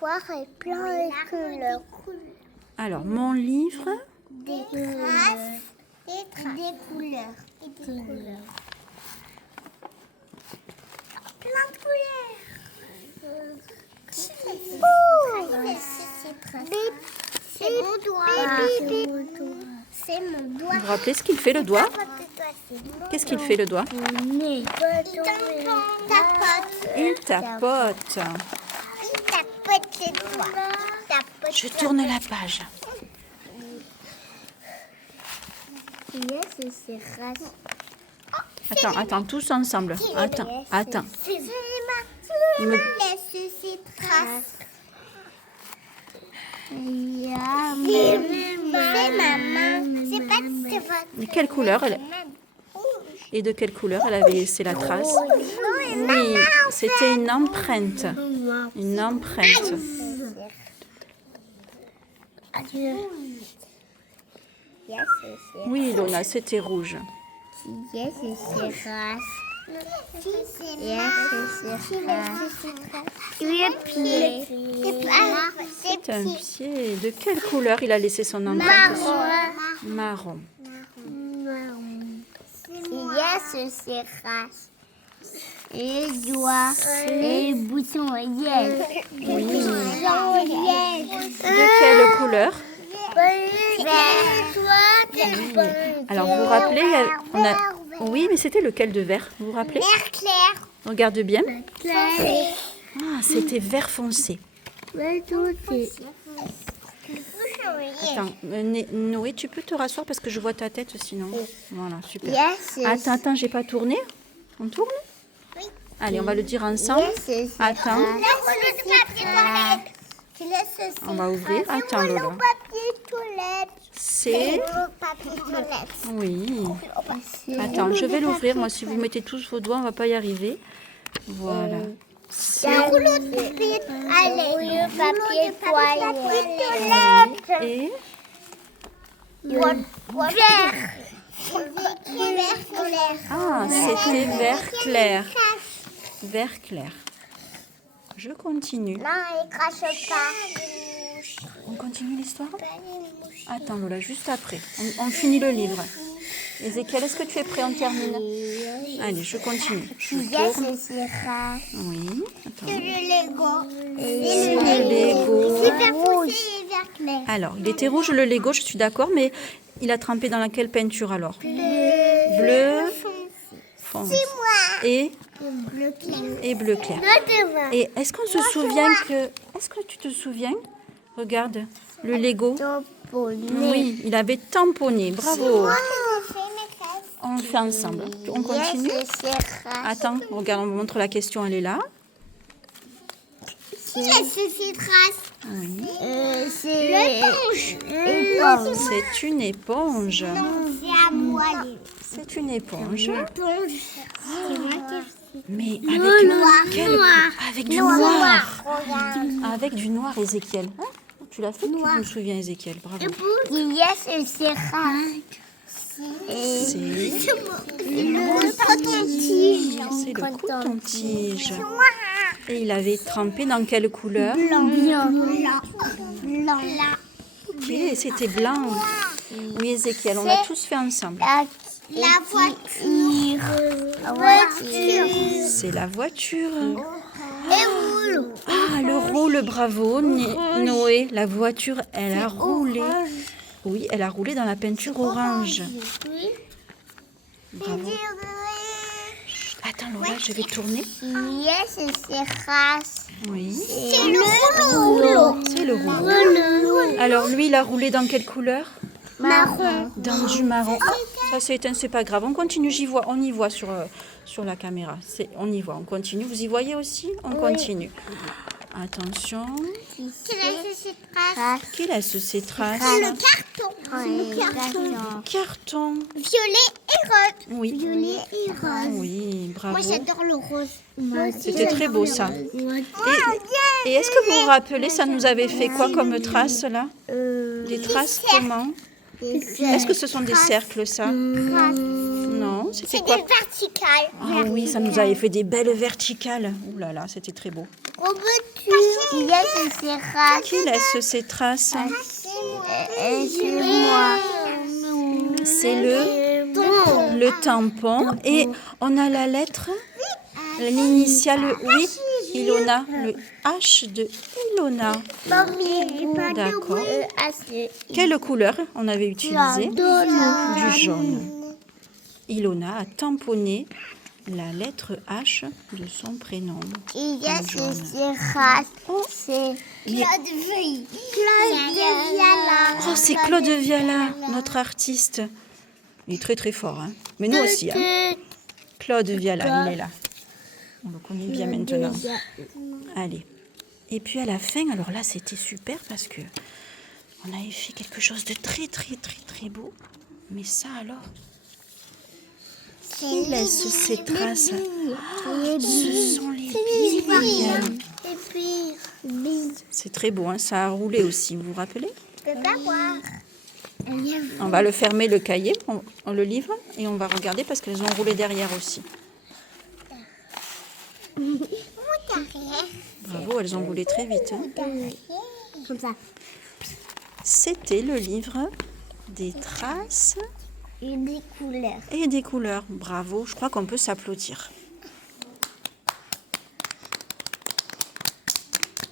trottoir est plein de couleurs. Alors, mon livre, Des traces. Des couleurs. Et des couleurs. Plein de couleurs. C'est mon doigt. C'est mon doigt. vous vous rappelez ce qu'il fait le doigt? Qu'est-ce qu'il fait le doigt? Il tapote. Il tapote. Il tapote les doigts. Je tourne la page. Attends, tous ensemble. Attends. C'est Me- laisse ses traces. C'est ma main. C'est pas De quelle couleur elle... Et de quelle couleur elle avait laissé la trace? Oui, c'était une empreinte. Une empreinte. Oui, Lona, c'était rouge. Le pied. C'est un pied. De quelle couleur il a laissé son empreinte? Marron. Les doigts et les boutons, yes. Oui. De De quelle couleur? vert. Alors, vous vous rappelez, on a... Oui, mais c'était lequel de vert? Vous vous rappelez? Vert clair. Regarde bien. Clair. Ah, c'était vert foncé. Attends, Noé, tu peux te rasseoir parce que je vois ta tête sinon. Voilà, super. Attends, j'ai pas tourné. On tourne? Oui. Allez, on va le dire ensemble. Attends, Le rouleau de papier toilette. Tu laisses on va ouvrir. Attends, Lola. papier toilette. C'est... Papier toilette. Oui. Attends, je vais l'ouvrir. Moi, si vous mettez tous vos doigts, on va pas y arriver. Voilà. Le rouleau de papier. Allez, papier toilette. Et... Vert. Vert clair. Ah, c'était vert clair. Vert clair. Je continue. Non, il crache pas. On continue l'histoire? Attends, Lola, juste après. On finit le livre. Ézéchiel, est-ce que tu es prêt? On termine. Allez, je continue. Je tourne. Oui. Attends. Le Lego. Le Lego. C'est vert foncé et vert clair. Alors, il était rouge le Lego, je suis d'accord, mais il a trempé dans laquelle peinture alors? Bleu foncé. Et Bleu clair. bleu clair. Et est-ce qu'on se souvient que... Est-ce que tu te souviens? Regarde, le Lego. Oui, il avait tamponné. Bravo. On le fait ensemble. On continue. Attends, regarde, on vous montre la question, elle est là. Qui laisse ses traces? Oui. L'éponge. C'est une éponge. C'est à moi. C'est une éponge. L'éponge. C'est moi qui Mais avec quel... noir. Avec du noir. Regarde. Avec du noir, Ézéchiel. Hein? Tu l'as fait, tu me souviens, Ézéchiel. Bravo. C'est le coton-tige. C'est le coton-tige. Et il avait trempé dans quelle couleur? Blanc. Ok, c'était blanc. Oui, Ézéchiel, on l'a tous fait ensemble. La voiture. C'est la voiture. Et roule. Ah, le roule, bravo, Noé. La voiture, elle a roulé. Oui, elle a roulé dans la peinture orange. Oui. Bravo. Chut, attends, Lola, je vais tourner. C'est race. Oui, C'est le rouleau. c'est le rouleau. Alors, lui, il a roulé dans quelle couleur? Marron. Dans du marron. Ah, ça c'est éteint, c'est pas grave. On continue, j'y vois, on y voit sur la caméra. On y voit, on continue. Vous y voyez aussi? On continue. Attention. Qui laisse ses traces? Qui laisse ces traces? C'est le carton. C'est le carton. Carton. Violet et rose. Oui. Violet et rose. Oui, bravo. Moi j'adore le rose. C'était très beau ça. Et est-ce que vous vous rappelez, ça nous avait fait quoi comme traces là? Des traces comment? Est-ce que ce sont des cercles ça? Non, c'était C'est quoi? des verticales. Ah oui, ça nous avait fait des belles verticales. Ouh là là, c'était très beau. Robotu. laisse ses traces. Qui laisse ces traces? C'est moi. C'est le tampon. Et on a la lettre, l'initiale, oui, Ilona, le H de Ilona. D'accord. Quelle couleur on avait utilisé? Du jaune. Ilona a tamponné la lettre H de son prénom. Il y a en jaune. ses traces. C'est Claude Viala. Oh, c'est Claude Viala, notre artiste. Il est très très fort, hein. Mais nous aussi, hein. Claude Viala, il est là. On le connaît bien maintenant. Allez. Et puis à la fin, alors là, c'était super parce que on avait fait quelque chose de très très très très beau. Mais ça alors, qui laisse ces traces? Ce sont les billes. C'est très beau, hein. Ça a roulé aussi, vous vous rappelez? Je peux pas voir. On va le fermer, le cahier, on le livre et on va regarder parce qu'elles ont roulé derrière aussi. Bravo, elles ont roulé très vite, hein. Comme ça. C'était le livre des traces Et des couleurs. et des couleurs. Bravo, je crois qu'on peut s'applaudir.